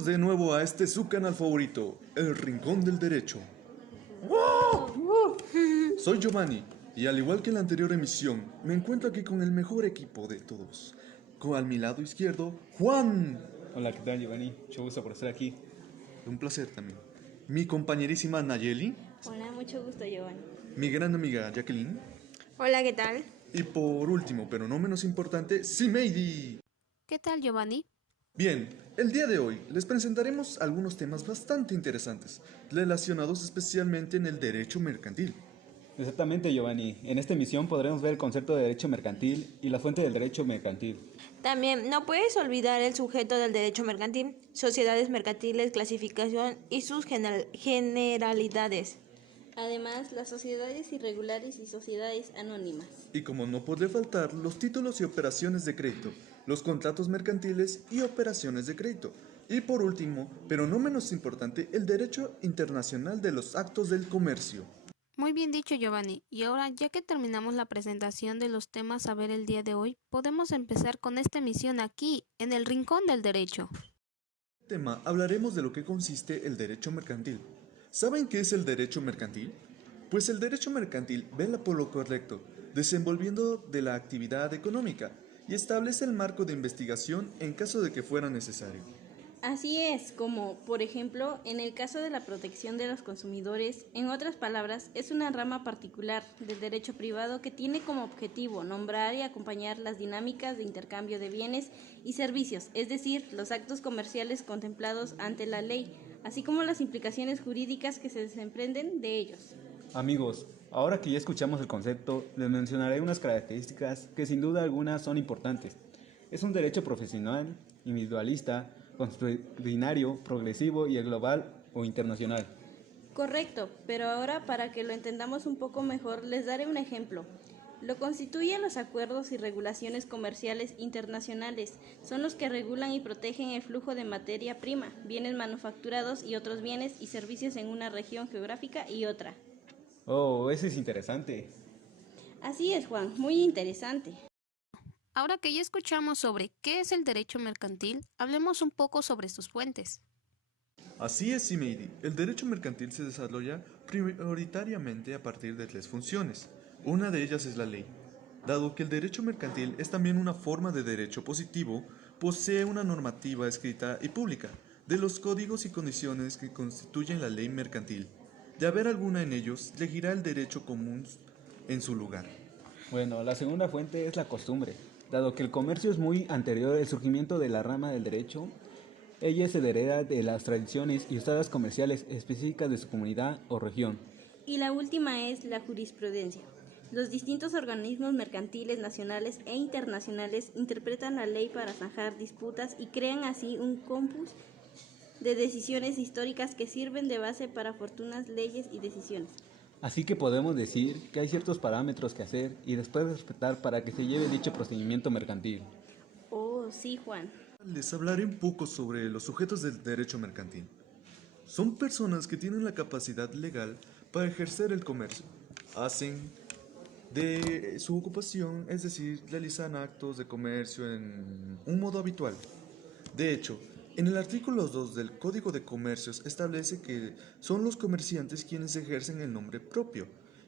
Bienvenidos de nuevo a este su canal favorito, El Rincón del Derecho. Soy Giovanni y al igual que en la anterior emisión, me encuentro aquí con el mejor equipo de todos. Con a mi lado izquierdo, Juan. Hola, ¿qué tal, Giovanni? Mucho gusto por estar aquí. Un placer también. Mi compañerísima Nayeli, Hola, mucho gusto, Giovanni. mi gran amiga Jacqueline Hola, ¿qué tal? y por último, pero no menos importante, Simeidi. ¿Qué tal, Giovanni? Bien, el día de hoy les presentaremos algunos temas bastante interesantes, relacionados especialmente en el derecho mercantil. Exactamente, Giovanni. En esta emisión podremos ver el concepto de derecho mercantil y la fuente del derecho mercantil. También no puedes olvidar el sujeto del derecho mercantil, sociedades mercantiles, clasificación y sus generalidades. Además, las sociedades irregulares y sociedades anónimas. Y como no puede faltar, los títulos y operaciones de crédito, los contratos mercantiles y operaciones de crédito. Y por último, pero no menos importante, el derecho internacional de los actos del comercio. Muy bien dicho, Giovanni. Y ahora, ya que terminamos la presentación de los temas a ver el día de hoy, podemos empezar con esta emisión aquí, en el Rincón del Derecho. Tema, hablaremos de lo que consiste el derecho mercantil. ¿Saben qué es el derecho mercantil? Pues el derecho mercantil vela por lo correcto, desenvolviendo de la actividad económica y establece el marco de investigación en caso de que fuera necesario. Así es, como, por ejemplo, en el caso de la protección de los consumidores, en otras palabras, es una rama particular del derecho privado que tiene como objetivo nombrar y acompañar las dinámicas de intercambio de bienes y servicios, es decir, los actos comerciales contemplados ante la ley, así como las implicaciones jurídicas que se desprenden de ellos. Amigos, ahora que ya escuchamos el concepto, les mencionaré unas características que sin duda alguna son importantes. Es un derecho profesional, individualista, consuetudinario, progresivo y global o internacional. Correcto, pero ahora para que lo entendamos un poco mejor les daré un ejemplo. Lo constituyen los acuerdos y regulaciones comerciales internacionales. Son los que regulan y protegen el flujo de materia prima, bienes manufacturados y otros bienes y servicios en una región geográfica y otra. Oh, eso es interesante. Así es, Juan, muy interesante. Ahora que ya escuchamos sobre qué es el derecho mercantil, hablemos un poco sobre sus fuentes. Así es, Simeidi. El derecho mercantil se desarrolla prioritariamente a partir de tres funciones. Una de ellas es la ley. Dado que el derecho mercantil es también una forma de derecho positivo, posee una normativa escrita y pública de los códigos y condiciones que constituyen la ley mercantil. De haber alguna en ellos, regirá el derecho común en su lugar. Bueno, la segunda fuente es la costumbre. Dado que el comercio es muy anterior al surgimiento de la rama del derecho, ella se hereda de las tradiciones y usadas comerciales específicas de su comunidad o región. Y la última es la jurisprudencia. Los distintos organismos mercantiles nacionales e internacionales interpretan la ley para zanjar disputas y crean así un corpus de decisiones históricas que sirven de base para oportunas leyes y decisiones. Así que podemos decir que hay ciertos parámetros que hacer y después respetar para que se lleve dicho procedimiento mercantil. Oh, sí, Juan. Les hablaré un poco sobre los sujetos del derecho mercantil. Son personas que tienen la capacidad legal para ejercer el comercio. Hacen de su ocupación, es decir, realizan actos de comercio en un modo habitual. De hecho, en el artículo 2 del Código de Comercios establece que son los comerciantes quienes ejercen el nombre propio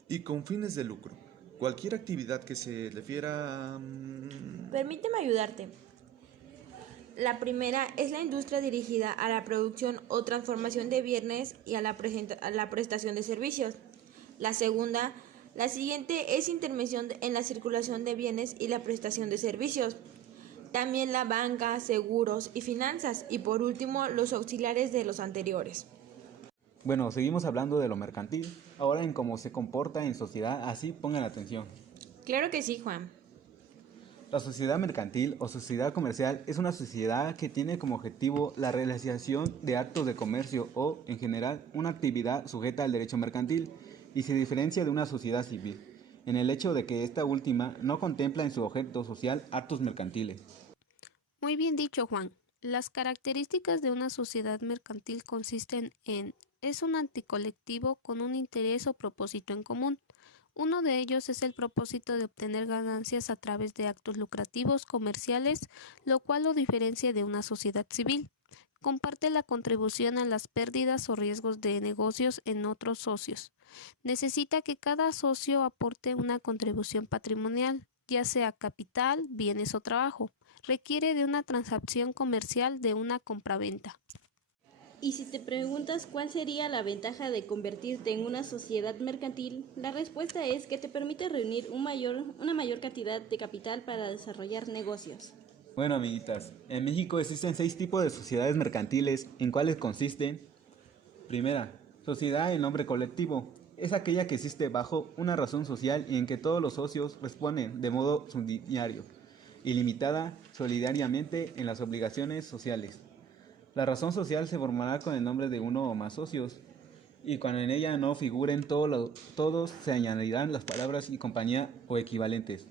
y con fines de lucro. Cualquier actividad que se refiera a... Permíteme ayudarte. La primera es la industria dirigida a la producción o transformación de bienes y a la prestación de servicios. La segunda, la siguiente es intervención en la circulación de bienes y la prestación de servicios. También la banca, seguros y finanzas. Y por último, los auxiliares de los anteriores. Bueno, seguimos hablando de lo mercantil, ahora en cómo se comporta en sociedad, así pongan atención. Claro que sí, Juan. La sociedad mercantil o sociedad comercial es una sociedad que tiene como objetivo la realización de actos de comercio o, en general, una actividad sujeta al derecho mercantil y se diferencia de una sociedad civil, en el hecho de que esta última no contempla en su objeto social actos mercantiles. Muy bien dicho, Juan. Las características de una sociedad mercantil consisten en: es un anticolectivo con un interés o propósito en común. Uno de ellos es el propósito de obtener ganancias a través de actos lucrativos comerciales, lo cual lo diferencia de una sociedad civil, comparte la contribución a las pérdidas o riesgos de negocios en otros socios. Necesita que cada socio aporte una contribución patrimonial, ya sea capital, bienes o trabajo. Requiere de una transacción comercial de una compraventa. Y si te preguntas cuál sería la ventaja de convertirte en una sociedad mercantil, la respuesta es que te permite reunir una mayor cantidad de capital para desarrollar negocios. Bueno, amiguitas, en México existen 6 tipos de sociedades mercantiles, en cuáles consisten. Primera, sociedad en nombre colectivo. Es aquella que existe bajo una razón social y en que todos los socios responden de modo subsidiario y limitada solidariamente en las obligaciones sociales. La razón social se formará con el nombre de uno o más socios, y cuando en ella no figuren todos se añadirán las palabras y compañía o equivalentes.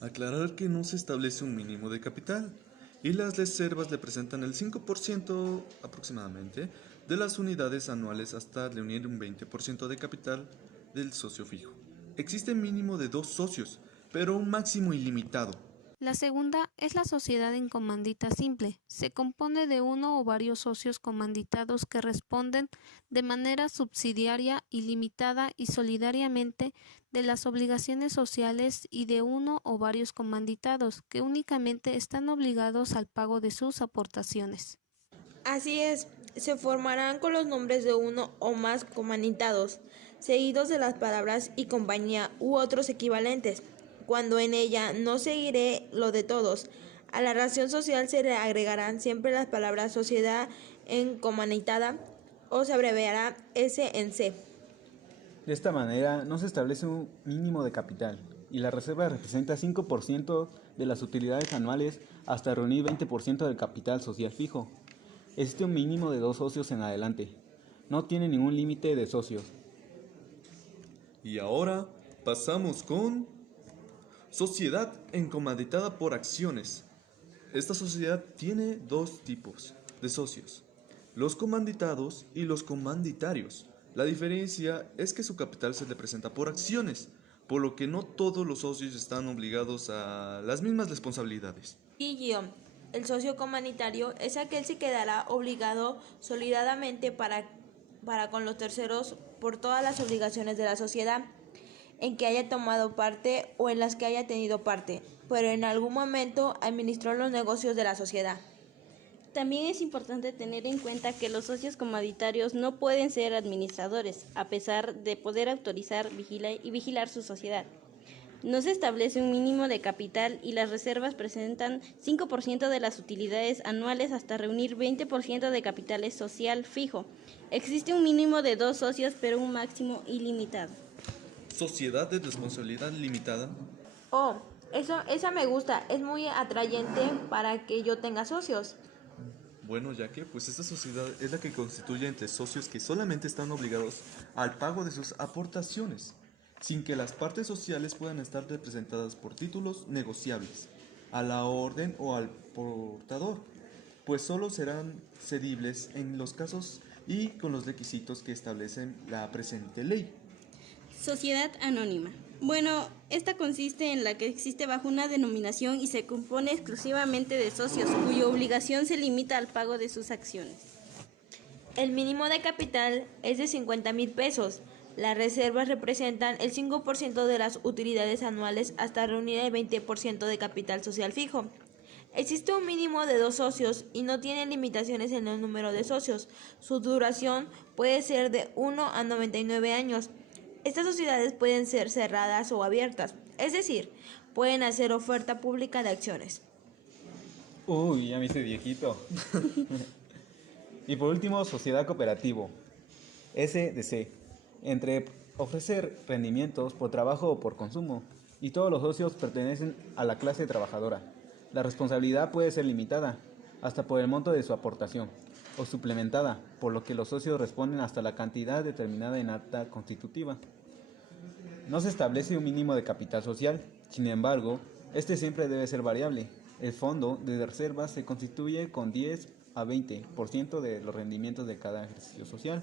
Aclarar que no se establece un mínimo de capital y las reservas representan el 5% aproximadamente de las unidades anuales hasta reunir un 20% de capital del socio fijo. Existe mínimo de 2 socios, pero un máximo ilimitado. La segunda es la sociedad en comandita simple. Se compone de uno o varios socios comanditados que responden de manera subsidiaria, ilimitada y solidariamente de las obligaciones sociales y de uno o varios comanditados que únicamente están obligados al pago de sus aportaciones. Así es, se formarán con los nombres de uno o más comanditados, seguidos de las palabras y compañía u otros equivalentes. Cuando en ella no seguiré lo de todos, a la razón social se le agregarán siempre las palabras sociedad en comanitada o se abreviará S en C. De esta manera no se establece un mínimo de capital y la reserva representa 5% de las utilidades anuales hasta reunir 20% del capital social fijo. Existe un mínimo de 2 socios en adelante. No tiene ningún límite de socios. Y ahora pasamos con sociedad encomanditada por acciones. Esta sociedad tiene 2 tipos de socios, los comanditados y los comanditarios. La diferencia es que su capital se representa por acciones, por lo que no todos los socios están obligados a las mismas responsabilidades. Y guión, el socio comanditario es aquel que quedará obligado solidariamente para con los terceros por todas las obligaciones de la sociedad en que haya tomado parte o en las que haya tenido parte, pero en algún momento administró los negocios de la sociedad. También es importante tener en cuenta que los socios comanditarios no pueden ser administradores, a pesar de poder autorizar y vigilar su sociedad. No se establece un mínimo de capital y las reservas presentan 5% de las utilidades anuales hasta reunir 20% de capital social fijo. Existe un mínimo de 2 socios, pero un máximo ilimitado. Sociedad de responsabilidad limitada. Oh, esa me gusta, es muy atrayente para que yo tenga socios. Bueno, ya que pues esta sociedad es la que constituye entre socios que solamente están obligados al pago de sus aportaciones, sin que las partes sociales puedan estar representadas por títulos negociables, a la orden o al portador, pues solo serán cedibles en los casos y con los requisitos que establecen la presente ley. Sociedad anónima. Bueno, esta consiste en la que existe bajo una denominación y se compone exclusivamente de socios, cuya obligación se limita al pago de sus acciones. El mínimo de capital es de 50,000 pesos. Las reservas representan el 5% de las utilidades anuales hasta reunir el 20% de capital social fijo. Existe un mínimo de 2 socios y no tiene limitaciones en el número de socios. Su duración puede ser de 1 a 99 años. Estas sociedades pueden ser cerradas o abiertas, es decir, pueden hacer oferta pública de acciones. Uy, ya me hice viejito. Y por último, sociedad cooperativo, SDC, entre ofrecer rendimientos por trabajo o por consumo, y todos los socios pertenecen a la clase trabajadora. La responsabilidad puede ser limitada, hasta por el monto de su aportación, o suplementada, por lo que los socios responden hasta la cantidad determinada en acta constitutiva. No se establece un mínimo de capital social, sin embargo, este siempre debe ser variable. El fondo de reservas se constituye con 10 a 20% de los rendimientos de cada ejercicio social,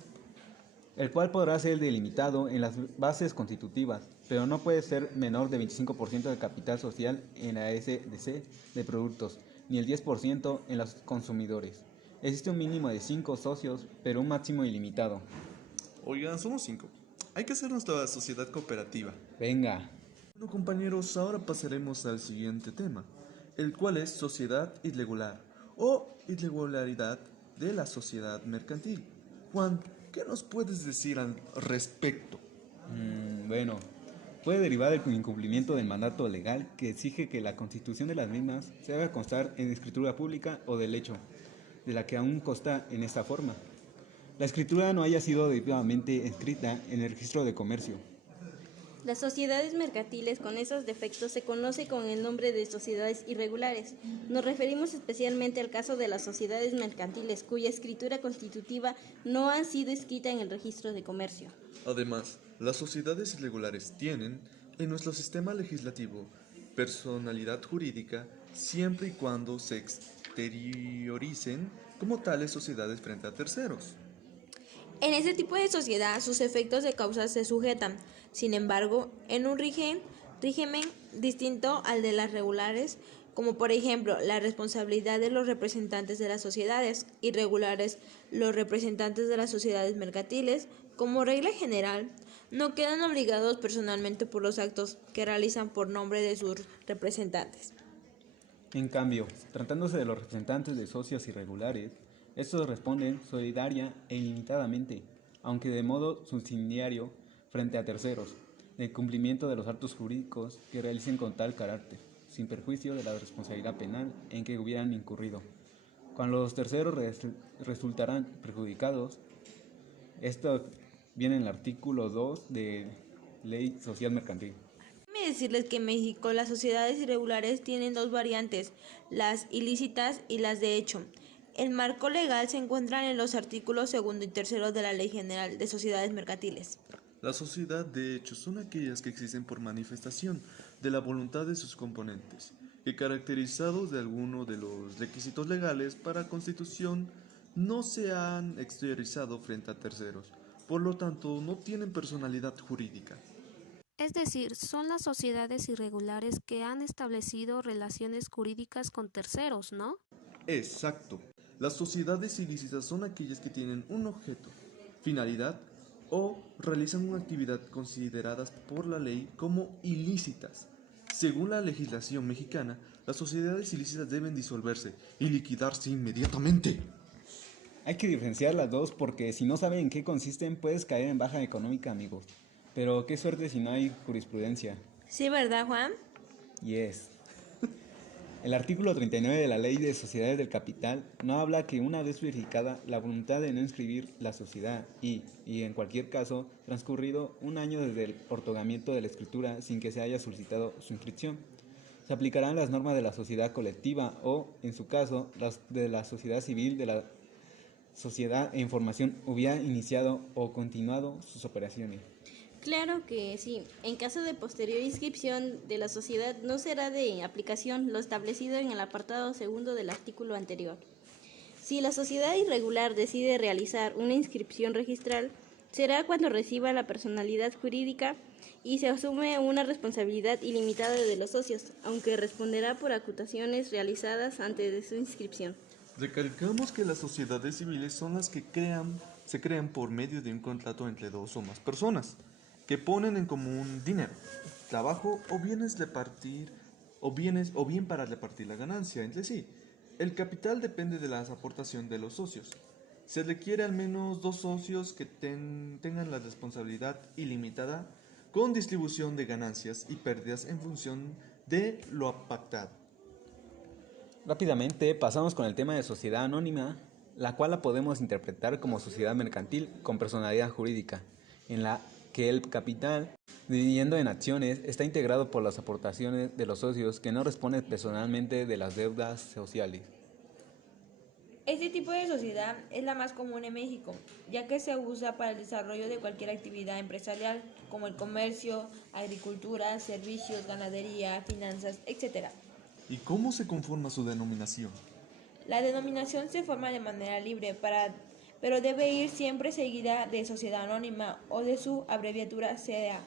el cual podrá ser delimitado en las bases constitutivas, pero no puede ser menor de 25% del capital social en la SDC de productos, ni el 10% en los consumidores. Existe un mínimo de 5 socios, pero un máximo ilimitado. Oigan, somos 5. Hay que hacer nuestra sociedad cooperativa. Venga, Bueno, compañeros, ahora pasaremos al siguiente tema, el cual es sociedad irregular o irregularidad de la sociedad mercantil. Juan, ¿qué nos puedes decir al respecto? bueno, puede derivar del incumplimiento del mandato legal que exige que la constitución de las mismas se haga constar en escritura pública o del hecho, de la que aún consta en esta forma. La escritura no haya sido debidamente escrita en el registro de comercio. Las sociedades mercantiles con esos defectos se conoce con el nombre de sociedades irregulares. Nos referimos especialmente al caso de las sociedades mercantiles cuya escritura constitutiva no ha sido escrita en el registro de comercio. Además, las sociedades irregulares tienen, en nuestro sistema legislativo, personalidad jurídica siempre y cuando se exterioricen como tales sociedades frente a terceros. En este tipo de sociedad, sus efectos de causa se sujetan, sin embargo, en un régimen distinto al de las regulares, como por ejemplo la responsabilidad de los representantes de las sociedades irregulares, los representantes de las sociedades mercantiles, como regla general, no quedan obligados personalmente por los actos que realizan por nombre de sus representantes. En cambio, tratándose de los representantes de socios irregulares, estos responden solidaria e ilimitadamente, aunque de modo subsidiario, frente a terceros, del cumplimiento de los actos jurídicos que realicen con tal carácter, sin perjuicio de la responsabilidad penal en que hubieran incurrido. Cuando los terceros resultarán perjudicados, esto viene en el artículo 2 de Ley Social Mercantil. Déjenme decirles que en México las sociedades irregulares tienen dos variantes, las ilícitas y las de hecho. El marco legal se encuentra en los artículos 2 y 3 de la Ley General de Sociedades Mercantiles. La sociedad, de hecho, son aquellas que existen por manifestación de la voluntad de sus componentes, que caracterizados de alguno de los requisitos legales para constitución no se han exteriorizado frente a terceros, por lo tanto no tienen personalidad jurídica. Es decir, son las sociedades irregulares que han establecido relaciones jurídicas con terceros, ¿no? Exacto. Las sociedades ilícitas son aquellas que tienen un objeto, finalidad o realizan una actividad consideradas por la ley como ilícitas. Según la legislación mexicana, las sociedades ilícitas deben disolverse y liquidarse inmediatamente. Hay que diferenciar las dos porque si no saben en qué consisten puedes caer en baja económica, amigos. Pero qué suerte si no hay jurisprudencia. Sí, ¿verdad, Juan? Yes. El artículo 39 de la Ley de Sociedades del Capital no habla que una vez verificada la voluntad de no inscribir la sociedad y en cualquier caso, transcurrido un año desde el otorgamiento de la escritura sin que se haya solicitado su inscripción, se aplicarán las normas de la sociedad colectiva o, en su caso, las de la sociedad civil de la sociedad en formación hubiera iniciado o continuado sus operaciones. Claro que sí. En caso de posterior inscripción de la sociedad no será de aplicación lo establecido en el apartado 2 del artículo anterior. Si la sociedad irregular decide realizar una inscripción registral, será cuando reciba la personalidad jurídica y se asume una responsabilidad ilimitada de los socios, aunque responderá por acusaciones realizadas antes de su inscripción. Recalcamos que las sociedades civiles son las que se crean por medio de un contrato entre dos o más personas, que ponen en común dinero, trabajo o bienes o bien para repartir la ganancia entre sí. El capital depende de la aportación de los socios. Se requiere al menos 2 socios que tengan la responsabilidad ilimitada con distribución de ganancias y pérdidas en función de lo pactado. Rápidamente pasamos con el tema de sociedad anónima, la cual la podemos interpretar como sociedad mercantil con personalidad jurídica, en la que el capital, dividiendo en acciones, está integrado por las aportaciones de los socios que no responden personalmente de las deudas sociales. Este tipo de sociedad es la más común en México, ya que se usa para el desarrollo de cualquier actividad empresarial, como el comercio, agricultura, servicios, ganadería, finanzas, etc. ¿Y cómo se conforma su denominación? La denominación se forma de manera libre, pero debe ir siempre seguida de sociedad anónima o de su abreviatura CA.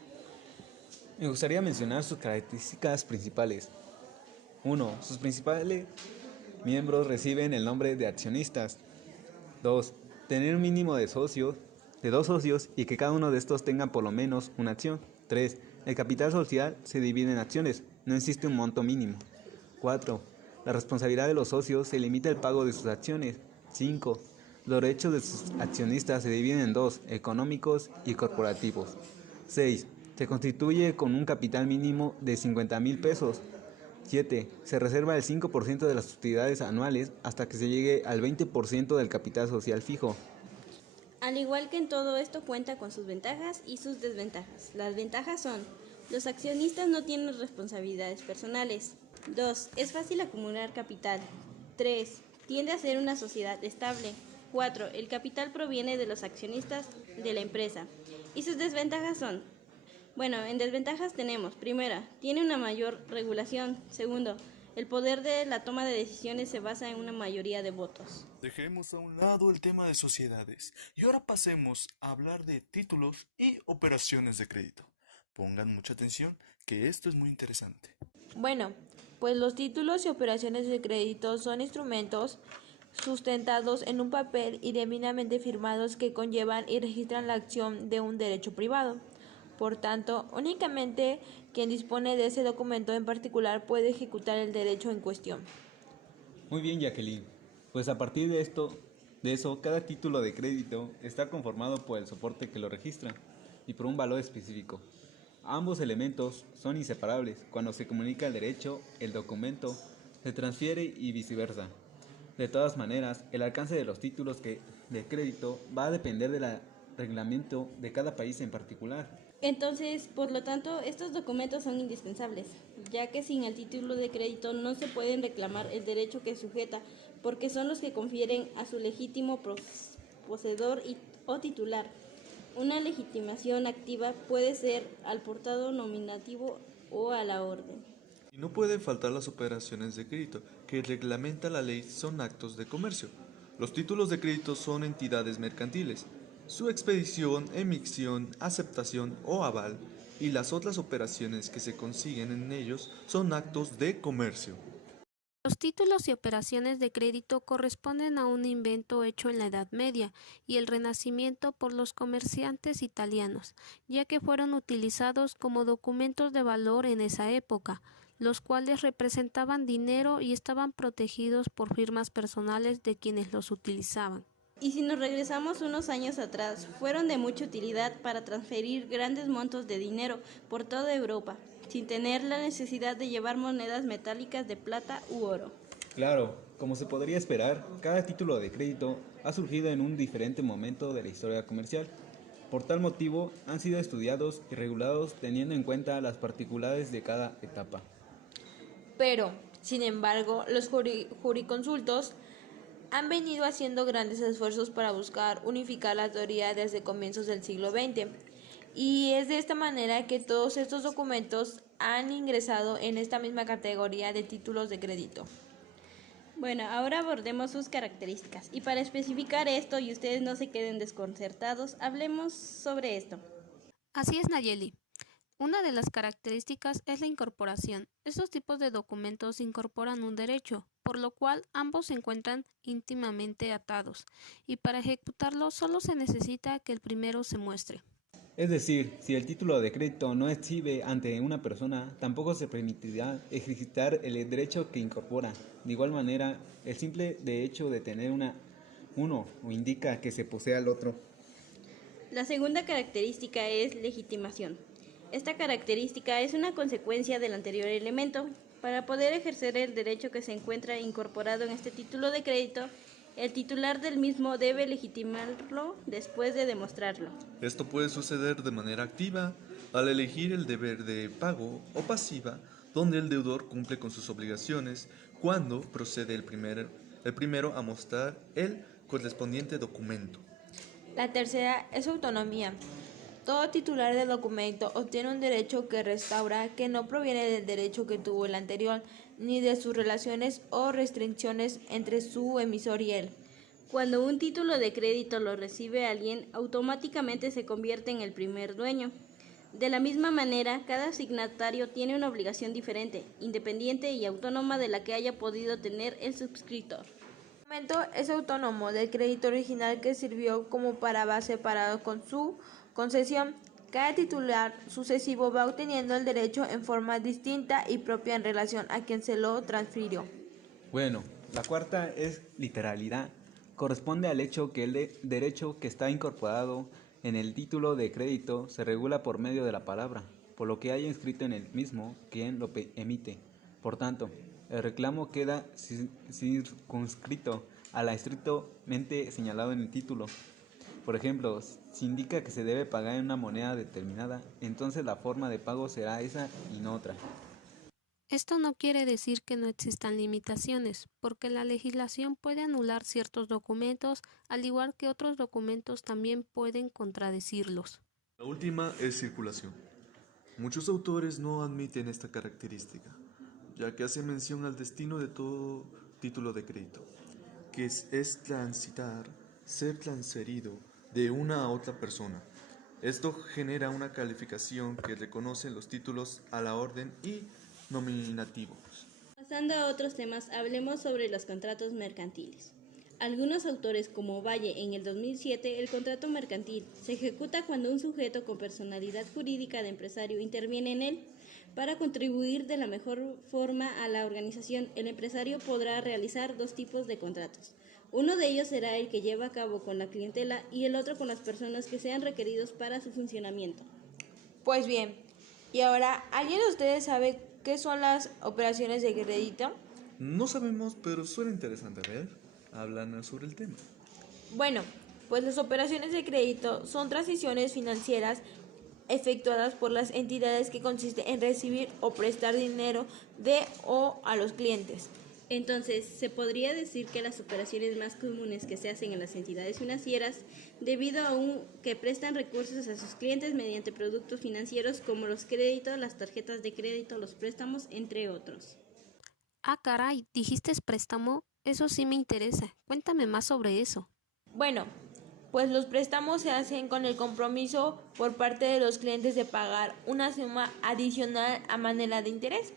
Me gustaría mencionar sus características principales. 1. Sus principales miembros reciben el nombre de accionistas. 2. Tener un mínimo de dos socios y que cada uno de estos tenga por lo menos una acción. 3. El capital social se divide en acciones, no existe un monto mínimo. 4. La responsabilidad de los socios se limita al pago de sus acciones. 5. Los derechos de sus accionistas se dividen en dos, económicos y corporativos. 6. Se constituye con un capital mínimo de 50,000 pesos. 7. Se reserva el 5% de las utilidades anuales hasta que se llegue al 20% del capital social fijo. Al igual que en todo esto cuenta con sus ventajas y sus desventajas. Las ventajas son: los accionistas no tienen responsabilidades personales. 2. Es fácil acumular capital. 3. Tiende a ser una sociedad estable. 4. El capital proviene de los accionistas de la empresa. Y sus desventajas son: en desventajas tenemos: primera, tiene una mayor regulación. Segundo, el poder de la toma de decisiones se basa en una mayoría de votos. Dejemos a un lado el tema de sociedades y ahora pasemos a hablar de títulos y operaciones de crédito. Pongan mucha atención, que esto es muy interesante. Bueno, pues los títulos y operaciones de crédito son instrumentos sustentados en un papel y debidamente firmados que conllevan y registran la acción de un derecho privado. Por tanto, únicamente quien dispone de ese documento en particular puede ejecutar el derecho en cuestión. Muy bien, Jacqueline. Pues a partir de eso, cada título de crédito está conformado por el soporte que lo registra y por un valor específico. Ambos elementos son inseparables. Cuando se comunica el derecho, el documento se transfiere y viceversa. De todas maneras, el alcance de los títulos de crédito va a depender del reglamento de cada país en particular. Entonces, por lo tanto, estos documentos son indispensables, ya que sin el título de crédito no se pueden reclamar el derecho que sujeta, porque son los que confieren a su legítimo poseedor o titular. Una legitimación activa puede ser al portado nominativo o a la orden. Y no pueden faltar las operaciones de crédito, que reglamenta la ley, son actos de comercio. Los títulos de crédito son entidades mercantiles. Su expedición, emisión, aceptación o aval y las otras operaciones que se consiguen en ellos son actos de comercio. Los títulos y operaciones de crédito corresponden a un invento hecho en la Edad Media y el Renacimiento por los comerciantes italianos, ya que fueron utilizados como documentos de valor en esa época, los cuales representaban dinero y estaban protegidos por firmas personales de quienes los utilizaban. Y si nos regresamos unos años atrás, fueron de mucha utilidad para transferir grandes montos de dinero por toda Europa, sin tener la necesidad de llevar monedas metálicas de plata u oro. Claro, como se podría esperar, cada título de crédito ha surgido en un diferente momento de la historia comercial. Por tal motivo, han sido estudiados y regulados teniendo en cuenta las particularidades de cada etapa. Pero, sin embargo, los jurisconsultos han venido haciendo grandes esfuerzos para buscar unificar la teoría desde comienzos del siglo XX. Y es de esta manera que todos estos documentos han ingresado en esta misma categoría de títulos de crédito. Ahora abordemos sus características. Y para especificar esto y ustedes no se queden desconcertados, hablemos sobre esto. Así es, Nayeli. Una de las características es la incorporación. Estos tipos de documentos incorporan un derecho, por lo cual ambos se encuentran íntimamente atados, y para ejecutarlo solo se necesita que el primero se muestre. Es decir, si el título de crédito no exhibe ante una persona, tampoco se permitirá ejercitar el derecho que incorpora. De igual manera, el simple hecho de tener uno indica que se posee al otro. La segunda característica es legitimación. Esta característica es una consecuencia del anterior elemento. Para poder ejercer el derecho que se encuentra incorporado en este título de crédito, el titular del mismo debe legitimarlo después de demostrarlo. Esto puede suceder de manera activa al elegir el deber de pago o pasiva, donde el deudor cumple con sus obligaciones cuando procede el primero a mostrar el correspondiente documento. La tercera es autonomía. Todo titular del documento obtiene un derecho que restaura, que no proviene del derecho que tuvo el anterior, ni de sus relaciones o restricciones entre su emisor y él. Cuando un título de crédito lo recibe alguien, automáticamente se convierte en el primer dueño. De la misma manera, cada signatario tiene una obligación diferente, independiente y autónoma de la que haya podido tener el suscriptor. De esta El documento es autónomo del crédito original que sirvió como para base para con su concesión. Cada titular sucesivo va obteniendo el derecho en forma distinta y propia en relación a quien se lo transfirió. Bueno, la cuarta es literalidad. Corresponde al hecho que el derecho que está incorporado en el título de crédito se regula por medio de la palabra, por lo que haya inscrito en el mismo quien lo emite. Por tanto, el reclamo queda circunscrito a la estrictamente señalado en el título. Por ejemplo, si indica que se debe pagar en una moneda determinada, entonces la forma de pago será esa y no otra. Esto no quiere decir que no existan limitaciones, porque la legislación puede anular ciertos documentos, al igual que otros documentos también pueden contradecirlos. La última es circulación. Muchos autores no admiten esta característica, ya que hace mención al destino de todo título de crédito, que es transitar, ser transferido de una a otra persona. Esto genera una calificación que reconoce los títulos a la orden y nominativos. Pasando a otros temas, hablemos sobre los contratos mercantiles. Algunos autores, como Valle en el 2007, el contrato mercantil se ejecuta cuando un sujeto con personalidad jurídica de empresario interviene en él. Para contribuir de la mejor forma a la organización, el empresario podrá realizar dos tipos de contratos. Uno de ellos será el que lleva a cabo con la clientela y el otro con las personas que sean requeridos para su funcionamiento. Pues bien, y ahora, ¿alguien de ustedes sabe qué son las operaciones de crédito? No sabemos, pero suena interesante. A ver, háblanos sobre el tema. Bueno, pues las operaciones de crédito son transiciones financieras efectuadas por las entidades que consiste en recibir o prestar dinero de o a los clientes. Entonces, se podría decir que las operaciones más comunes que se hacen en las entidades financieras, debido a que prestan recursos a sus clientes mediante productos financieros como los créditos, las tarjetas de crédito, los préstamos, entre otros. Ah, caray, ¿dijiste préstamo? Eso sí me interesa. Cuéntame más sobre eso. Bueno, pues los préstamos se hacen con el compromiso por parte de los clientes de pagar una suma adicional a manera de interés.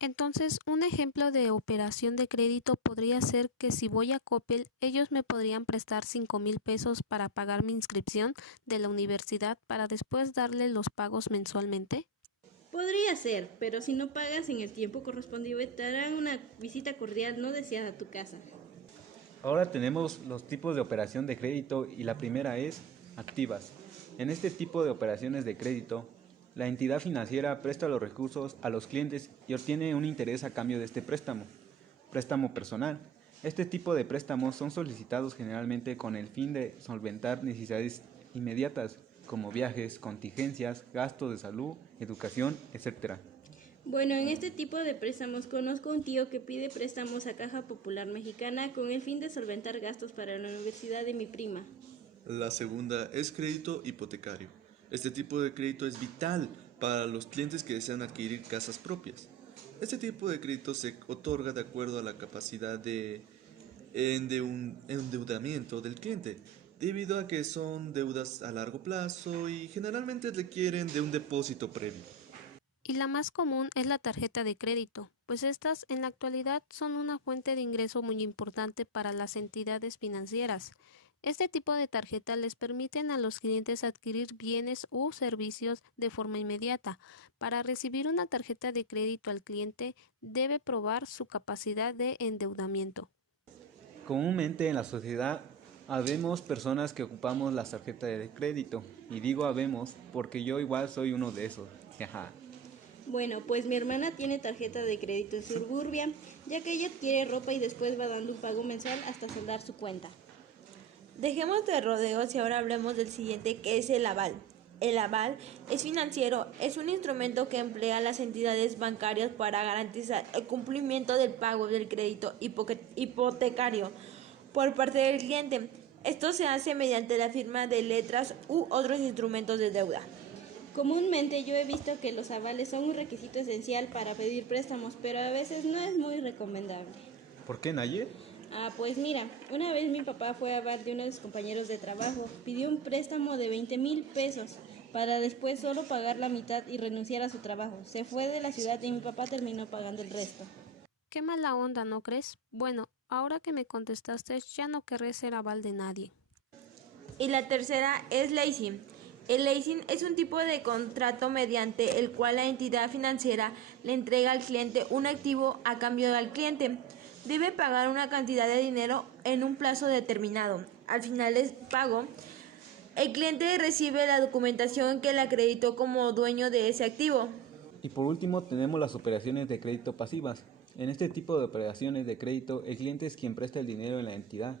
Entonces, un ejemplo de operación de crédito podría ser que si voy a Coppel, ellos me podrían prestar 5,000 pesos para pagar mi inscripción de la universidad para después darle los pagos mensualmente. Podría ser, pero si no pagas en el tiempo correspondiente, te harán una visita cordial no deseada a tu casa. Ahora tenemos los tipos de operación de crédito y la primera es activas. En este tipo de operaciones de crédito, la entidad financiera presta los recursos a los clientes y obtiene un interés a cambio de este préstamo. Préstamo personal. Este tipo de préstamos son solicitados generalmente con el fin de solventar necesidades inmediatas, como viajes, contingencias, gastos de salud, educación, etc. Bueno, en este tipo de préstamos conozco un tío que pide préstamos a Caja Popular Mexicana con el fin de solventar gastos para la universidad de mi prima. La segunda es crédito hipotecario. Este tipo de crédito es vital para los clientes que desean adquirir casas propias. Este tipo de crédito se otorga de acuerdo a la capacidad de endeudamiento del cliente, debido a que son deudas a largo plazo y generalmente requieren de un depósito previo. Y la más común es la tarjeta de crédito, pues estas en la actualidad son una fuente de ingreso muy importante para las entidades financieras. Este tipo de tarjeta les permiten a los clientes adquirir bienes u servicios de forma inmediata. Para recibir una tarjeta de crédito al cliente debe probar su capacidad de endeudamiento. Comúnmente en la sociedad habemos personas que ocupamos la tarjeta de crédito, y digo habemos porque yo igual soy uno de esos. Jaja. Bueno, pues mi hermana tiene tarjeta de crédito en Suburbia, ya que ella adquiere ropa y después va dando un pago mensual hasta saldar su cuenta. Dejemos de rodeos y ahora hablemos del siguiente, que es el aval. El aval es financiero, es un instrumento que emplea las entidades bancarias para garantizar el cumplimiento del pago del crédito hipotecario por parte del cliente. Esto se hace mediante la firma de letras u otros instrumentos de deuda. Comúnmente yo he visto que los avales son un requisito esencial para pedir préstamos, pero a veces no es muy recomendable. ¿Por qué, Naye? Pues mira, una vez mi papá fue a aval de uno de sus compañeros de trabajo, pidió un préstamo de 20,000 pesos para después solo pagar la mitad y renunciar a su trabajo. Se fue de la ciudad y mi papá terminó pagando el resto. Qué mala onda, ¿no crees? Bueno, ahora que me contestaste, ya no querré ser aval de nadie. Y la tercera es leasing. El leasing es un tipo de contrato mediante el cual la entidad financiera le entrega al cliente un activo a cambio del cliente. Debe pagar una cantidad de dinero en un plazo determinado. Al final del pago, el cliente recibe la documentación que le acreditó como dueño de ese activo. Y por último tenemos las operaciones de crédito pasivas. En este tipo de operaciones de crédito, el cliente es quien presta el dinero en la entidad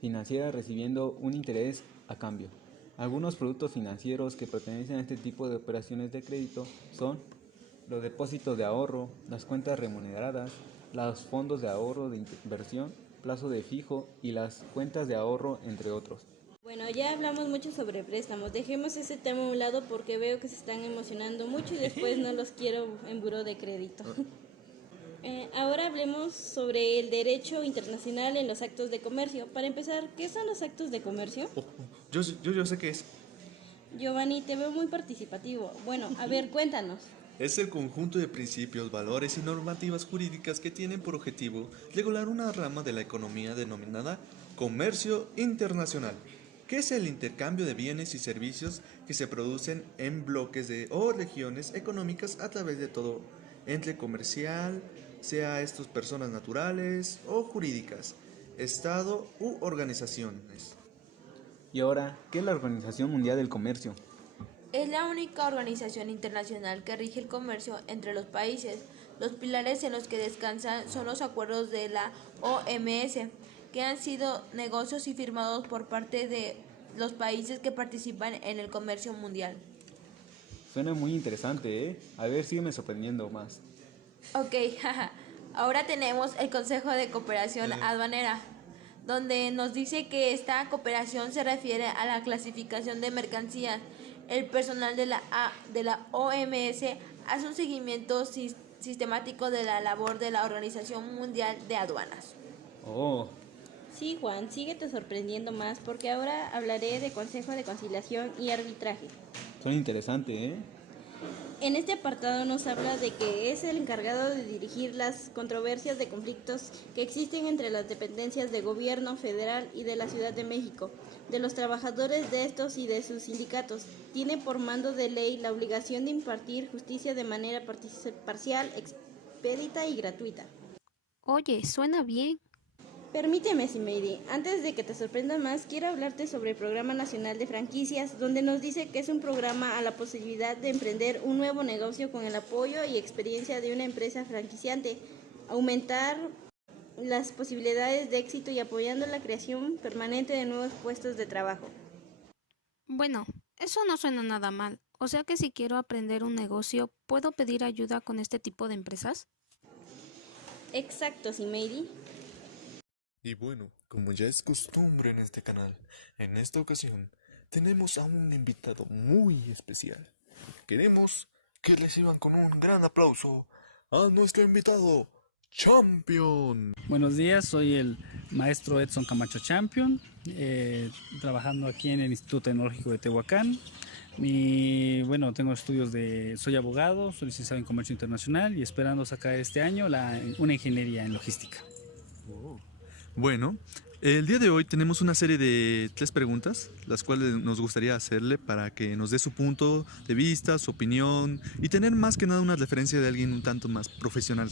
financiera recibiendo un interés a cambio. Algunos productos financieros que pertenecen a este tipo de operaciones de crédito son los depósitos de ahorro, las cuentas remuneradas, los fondos de ahorro de inversión, plazo de fijo y las cuentas de ahorro, entre otros. Bueno, ya hablamos mucho sobre préstamos. Dejemos ese tema a un lado porque veo que se están emocionando mucho y después no los quiero en buró de crédito. Ahora hablemos sobre el derecho internacional en los actos de comercio. Para empezar, ¿qué son los actos de comercio? Yo sé qué es. Giovanni, te veo muy participativo. Bueno, a ver, cuéntanos. Es el conjunto de principios, valores y normativas jurídicas que tienen por objetivo regular una rama de la economía denominada comercio internacional, que es el intercambio de bienes y servicios que se producen en bloques o regiones económicas a través de todo ente comercial, sea estos personas naturales o jurídicas, Estado u organizaciones. Y ahora, ¿qué es la Organización Mundial del Comercio? Es la única organización internacional que rige el comercio entre los países. Los pilares en los que descansan son los acuerdos de la OMS, que han sido negocios y firmados por parte de los países que participan en el comercio mundial. Suena muy interesante, ¿eh? A ver, sígueme sorprendiendo más. Ok, jaja. Ahora tenemos el Consejo de Cooperación Aduanera, donde nos dice que esta cooperación se refiere a la clasificación de mercancías. El personal de la OMS hace un seguimiento sistemático de la labor de la Organización Mundial de Aduanas. Oh, Sí, Juan, síguete sorprendiendo más porque ahora hablaré de Consejo de Conciliación y Arbitraje. suena interesante, ¿eh? En este apartado nos habla de que es el encargado de dirigir las controversias de conflictos que existen entre las dependencias de gobierno federal y de la Ciudad de México, de los trabajadores de estos y de sus sindicatos. Tiene por mando de ley la obligación de impartir justicia de manera parcial, expedita y gratuita. Oye, suena bien. Permíteme, Simeidi, antes de que te sorprendas más, quiero hablarte sobre el Programa Nacional de Franquicias, donde nos dice que es un programa a la posibilidad de emprender un nuevo negocio con el apoyo y experiencia de una empresa franquiciante, aumentar las posibilidades de éxito y apoyando la creación permanente de nuevos puestos de trabajo. Bueno, eso no suena nada mal. O sea que si quiero aprender un negocio, ¿puedo pedir ayuda con este tipo de empresas? Exacto, Simeidi. Y bueno, como ya es costumbre en este canal, en esta ocasión tenemos a un invitado muy especial. Queremos que reciban con un gran aplauso a nuestro invitado, Champion. Buenos días, soy el maestro Edson Camacho Champion, trabajando aquí en el Instituto Tecnológico de Tehuacán. Tengo estudios soy abogado, soy licenciado en Comercio Internacional y esperando sacar este año una ingeniería en logística. Bueno, el día de hoy tenemos una serie de 3 preguntas, las cuales nos gustaría hacerle para que nos dé su punto de vista, su opinión y tener más que nada una referencia de alguien un tanto más profesional.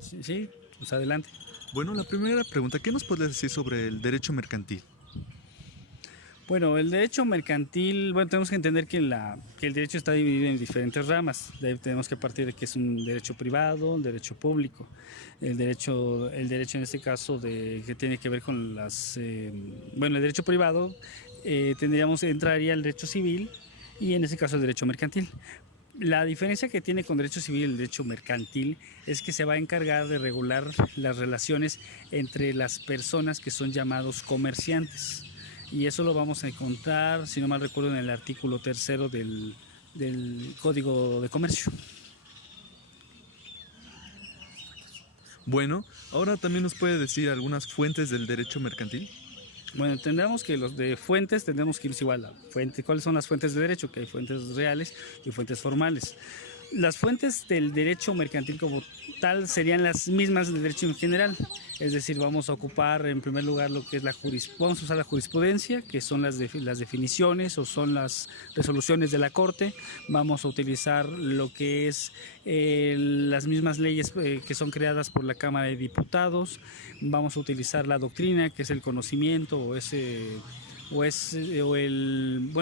Sí, pues adelante. Bueno, la primera pregunta, ¿qué nos puedes decir sobre el derecho mercantil? Bueno, el derecho mercantil, tenemos que entender que el derecho está dividido en diferentes ramas. De ahí tenemos que partir de que es un derecho privado, un derecho público. El derecho en este caso que tiene que ver con el derecho privado, entraría el derecho civil y en este caso el derecho mercantil. La diferencia que tiene con derecho civil y el derecho mercantil es que se va a encargar de regular las relaciones entre las personas que son llamados comerciantes. Y eso lo vamos a encontrar, si no mal recuerdo, en el artículo 3 del Código de Comercio. Bueno, ahora también nos puede decir algunas fuentes del derecho mercantil. Bueno, tendremos que los de fuentes, tendremos que ir igual a fuente. ¿Cuáles son las fuentes de derecho? Que hay fuentes reales y fuentes formales. Las fuentes del derecho mercantil como tal serían las mismas del derecho en general, es decir, vamos a ocupar en primer lugar lo que es vamos a usar la jurisprudencia, que son las definiciones o son las resoluciones de la Corte, vamos a utilizar lo que es las mismas leyes que son creadas por la Cámara de Diputados, vamos a utilizar la doctrina, que es el conocimiento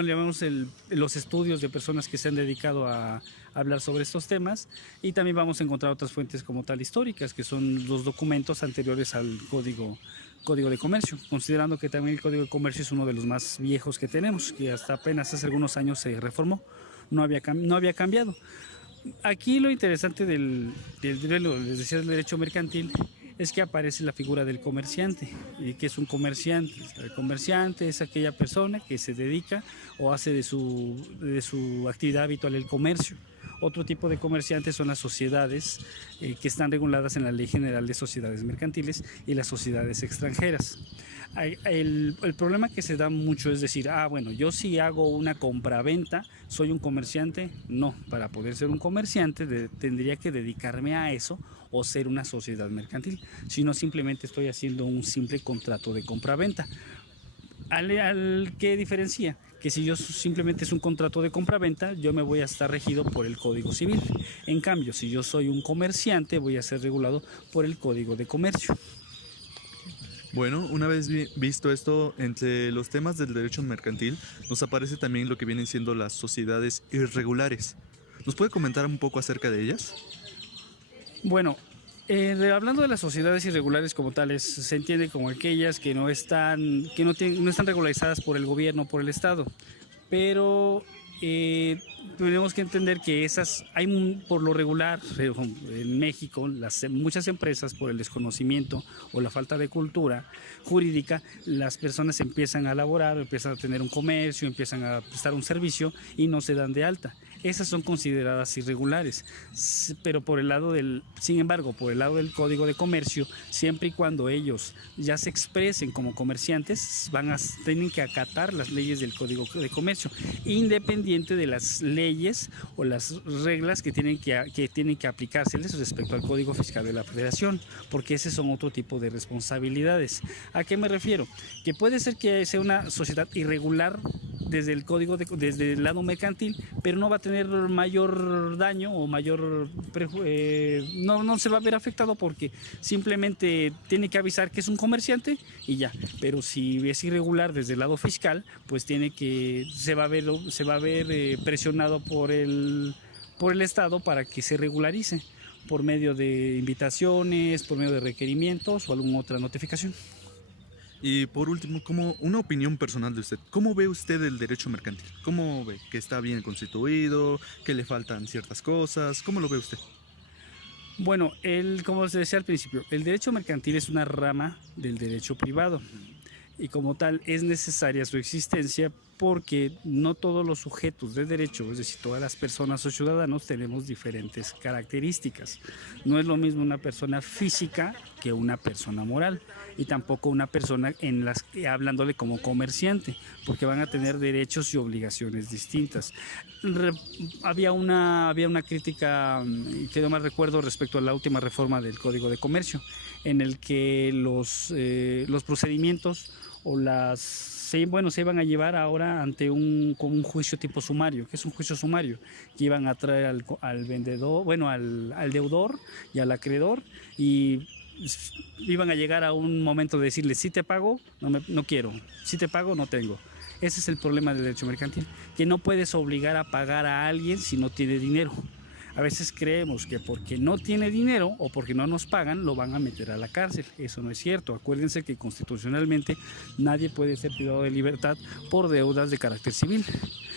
llamamos los estudios de personas que se han dedicado a hablar sobre estos temas, y también vamos a encontrar otras fuentes como tal históricas, que son los documentos anteriores al Código de Comercio, considerando que también el Código de Comercio es uno de los más viejos que tenemos, que hasta apenas hace algunos años se reformó, no había cambiado. Aquí lo interesante les decía, del derecho mercantil, es que aparece la figura del comerciante. ¿Y qué es un comerciante? El comerciante es aquella persona que se dedica o hace de su actividad habitual el comercio. Otro tipo de comerciantes son las sociedades que están reguladas en la Ley General de Sociedades Mercantiles y las sociedades extranjeras. El problema que se da mucho es decir, bueno, yo si hago una compraventa, ¿soy un comerciante? No, para poder ser un comerciante tendría que dedicarme a eso o ser una sociedad mercantil, si no simplemente estoy haciendo un simple contrato de compraventa. ¿Qué diferencia? Que si yo simplemente es un contrato de compraventa, yo me voy a estar regido por el Código Civil. En cambio, si yo soy un comerciante, voy a ser regulado por el Código de Comercio. Bueno, una vez visto esto, entre los temas del derecho mercantil nos aparece también lo que vienen siendo las sociedades irregulares. ¿Nos puede comentar un poco acerca de ellas? Bueno, hablando de las sociedades irregulares como tales, se entiende como aquellas que no están regularizadas por el gobierno o por el Estado, pero tenemos que entender que esas hay por lo regular en México, muchas empresas por el desconocimiento o la falta de cultura jurídica, las personas empiezan a laborar, empiezan a tener un comercio, empiezan a prestar un servicio y no se dan de alta. Esas son consideradas irregulares, pero sin embargo, por el lado del Código de Comercio, siempre y cuando ellos ya se expresen como comerciantes, tienen que acatar las leyes del Código de Comercio, independiente de las leyes o las reglas que tienen que aplicárseles respecto al Código Fiscal de la Federación, porque ese son otro tipo de responsabilidades. ¿A qué me refiero? Que puede ser que sea una sociedad irregular desde el lado mercantil, pero no va a tener mayor daño o no se va a ver afectado porque simplemente tiene que avisar que es un comerciante y ya. Pero si es irregular desde el lado fiscal, pues se va a ver presionado por el Estado para que se regularice por medio de invitaciones, por medio de requerimientos o alguna otra notificación. Y por último, como una opinión personal de usted, ¿cómo ve usted el derecho mercantil? ¿Cómo ve que está bien constituido, que le faltan ciertas cosas? ¿Cómo lo ve usted? Bueno, como se decía al principio, el derecho mercantil es una rama del derecho privado y como tal es necesaria su existencia porque no todos los sujetos de derecho, es decir, todas las personas o ciudadanos tenemos diferentes características. No es lo mismo una persona física que una persona moral y tampoco una persona hablándole como comerciante, porque van a tener derechos y obligaciones distintas. Había una crítica, que no mal recuerdo, respecto a la última reforma del Código de Comercio, en el que los procedimientos o se iban a llevar ahora ante un juicio tipo sumario. ¿Qué es un juicio sumario? Que iban a traer al vendedor, al deudor y al acreedor y iban a llegar a un momento de decirle, si te pago, no quiero, si te pago, no tengo. Ese es el problema del derecho mercantil, que no puedes obligar a pagar a alguien si no tiene dinero. A veces creemos que porque no tiene dinero o porque no nos pagan, lo van a meter a la cárcel. Eso no es cierto. Acuérdense que constitucionalmente nadie puede ser privado de libertad por deudas de carácter civil.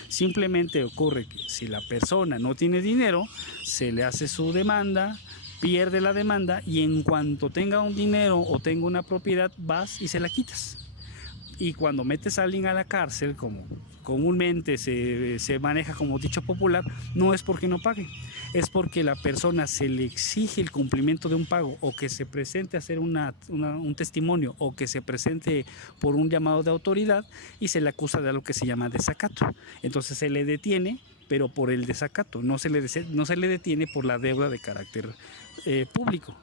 Simplemente ocurre que si la persona no tiene dinero, se le hace su demanda, pierde la demanda y en cuanto tenga un dinero o tenga una propiedad, vas y se la quitas. Y cuando metes a alguien a la cárcel, como comúnmente se maneja como dicho popular, no es porque no pague, es porque la persona se le exige el cumplimiento de un pago o que se presente a hacer un testimonio o que se presente por un llamado de autoridad y se le acusa de algo que se llama desacato. Entonces se le detiene pero por el desacato, no se le detiene por la deuda de carácter público.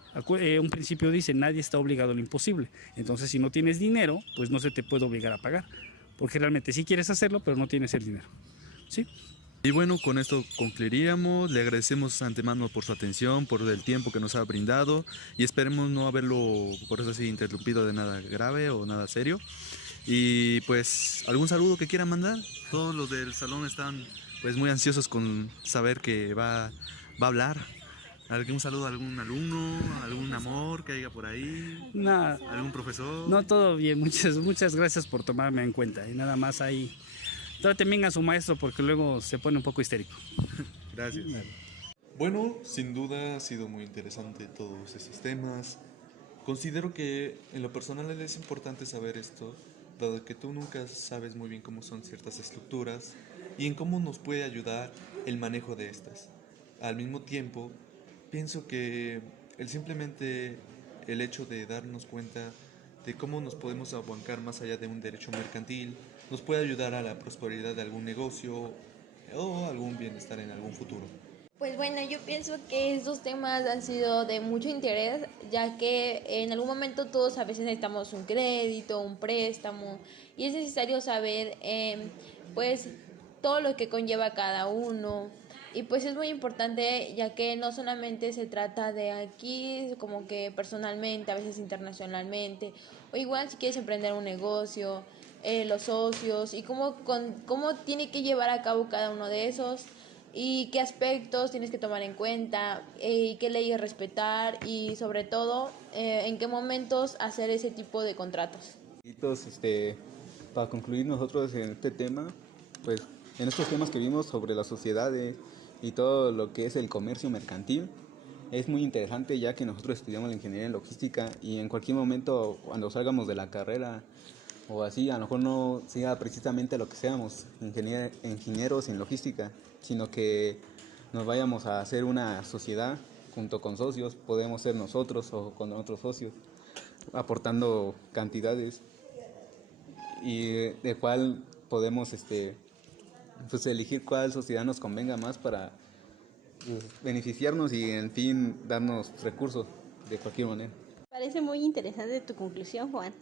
Un principio dice, nadie está obligado a lo imposible. Entonces, si no tienes dinero, pues no se te puede obligar a pagar, porque realmente sí quieres hacerlo, pero no tienes el dinero. ¿Sí? Y bueno, con esto concluiríamos. Le agradecemos antemano por su atención, por el tiempo que nos ha brindado y esperemos no haberlo, por eso sí, interrumpido de nada grave o nada serio. Y pues, ¿algún saludo que quiera mandar? Todos los del salón están pues muy ansiosos con saber que va a hablar. ¿Algún saludo a algún alumno, algún amor que haya por ahí? Nada, ¿Algún profesor? no, todo bien, muchas gracias por tomarme en cuenta. Y nada más ahí, traten bien a su maestro porque luego se pone un poco histérico. Gracias. Bueno, sin duda ha sido muy interesante todos esos temas. Considero que en lo personal es importante saber esto, dado que tú nunca sabes muy bien cómo son ciertas estructuras y en cómo nos puede ayudar el manejo de estas. Al mismo tiempo, pienso que simplemente el hecho de darnos cuenta de cómo nos podemos abancar más allá de un derecho mercantil nos puede ayudar a la prosperidad de algún negocio o algún bienestar en algún futuro. Pues bueno, yo pienso que estos temas han sido de mucho interés, ya que en algún momento todos a veces necesitamos un crédito, un préstamo, y es necesario saber pues todo lo que conlleva cada uno. Y pues es muy importante, ya que no solamente se trata de aquí, como que personalmente, a veces internacionalmente, o igual si quieres emprender un negocio, los socios, y cómo tiene que llevar a cabo cada uno de esos, y qué aspectos tienes que tomar en cuenta, y qué leyes respetar, y sobre todo, en qué momentos hacer ese tipo de contratos. Para concluir nosotros en este tema, pues en estos temas que vimos sobre las sociedades y todo lo que es el comercio mercantil, es muy interesante ya que nosotros estudiamos la ingeniería en logística y en cualquier momento cuando salgamos de la carrera o así, a lo mejor no siga precisamente lo que seamos, ingenieros en logística, sino que nos vayamos a hacer una sociedad junto con socios, podemos ser nosotros o con otros socios, aportando cantidades y de cuál podemos pues elegir cuál sociedad nos convenga más para pues, beneficiarnos y en fin darnos recursos de cualquier manera. Parece muy interesante tu conclusión, Juan.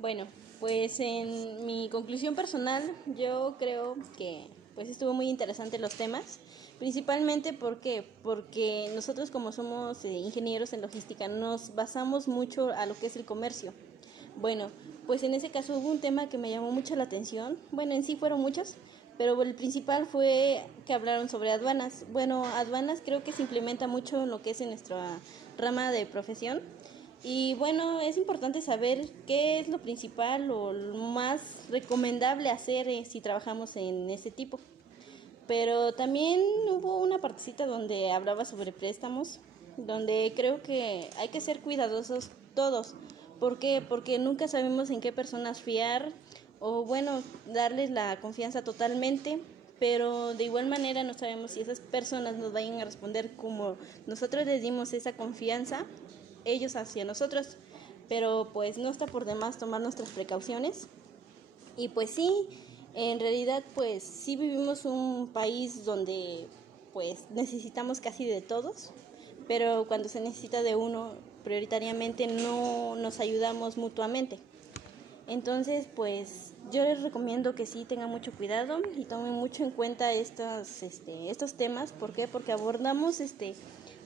Bueno, pues en mi conclusión personal yo creo que pues estuvo muy interesante los temas, principalmente porque nosotros como somos ingenieros en logística nos basamos mucho a lo que es el comercio. Bueno, pues en ese caso hubo un tema que me llamó mucho la atención. Bueno, en sí fueron muchos, pero el principal fue que hablaron sobre aduanas. Bueno, aduanas creo que se implementa mucho en lo que es en nuestra rama de profesión. Y bueno, es importante saber qué es lo principal o lo más recomendable hacer si trabajamos en este tipo. Pero también hubo una partecita donde hablaba sobre préstamos, donde creo que hay que ser cuidadosos todos. ¿Por qué? Porque nunca sabemos en qué personas fiar o bueno, darles la confianza totalmente, pero de igual manera no sabemos si esas personas nos vayan a responder como nosotros les dimos esa confianza, ellos hacia nosotros, pero pues no está por demás tomar nuestras precauciones. Y pues sí, en realidad pues sí vivimos un país donde pues necesitamos casi de todos, pero cuando se necesita de uno, prioritariamente no nos ayudamos mutuamente. Entonces, pues yo les recomiendo que sí tengan mucho cuidado y tomen mucho en cuenta estos temas. ¿Por qué? Porque abordamos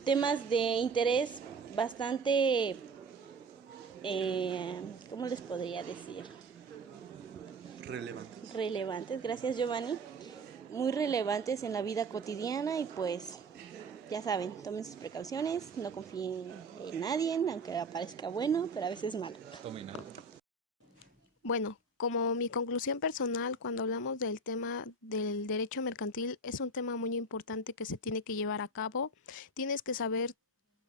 temas de interés bastante, ¿cómo les podría decir? Relevantes, gracias Giovanni. Muy relevantes en la vida cotidiana y pues ya saben, tomen sus precauciones, no confíen en nadie, aunque parezca bueno, pero a veces es malo. Bueno, como mi conclusión personal, cuando hablamos del tema del derecho mercantil, es un tema muy importante que se tiene que llevar a cabo. Tienes que saber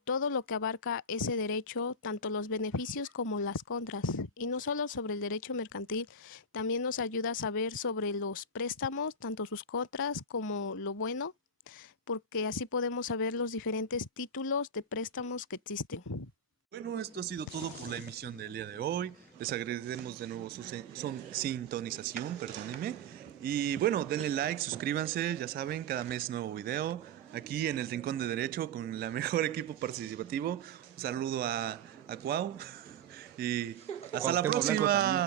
todo lo que abarca ese derecho, tanto los beneficios como las contras. Y no solo sobre el derecho mercantil, también nos ayuda a saber sobre los préstamos, tanto sus contras como lo bueno, porque así podemos saber los diferentes títulos de préstamos que existen. Bueno, esto ha sido todo por la emisión del día de hoy. Les agradecemos de nuevo su sintonización, perdónenme. Y bueno, denle like, suscríbanse, ya saben, cada mes nuevo video. Aquí en el Rincón de Derecho con la mejor equipo participativo. Un saludo a Cuau. Y hasta la Cuauhtémoc Blanco próxima.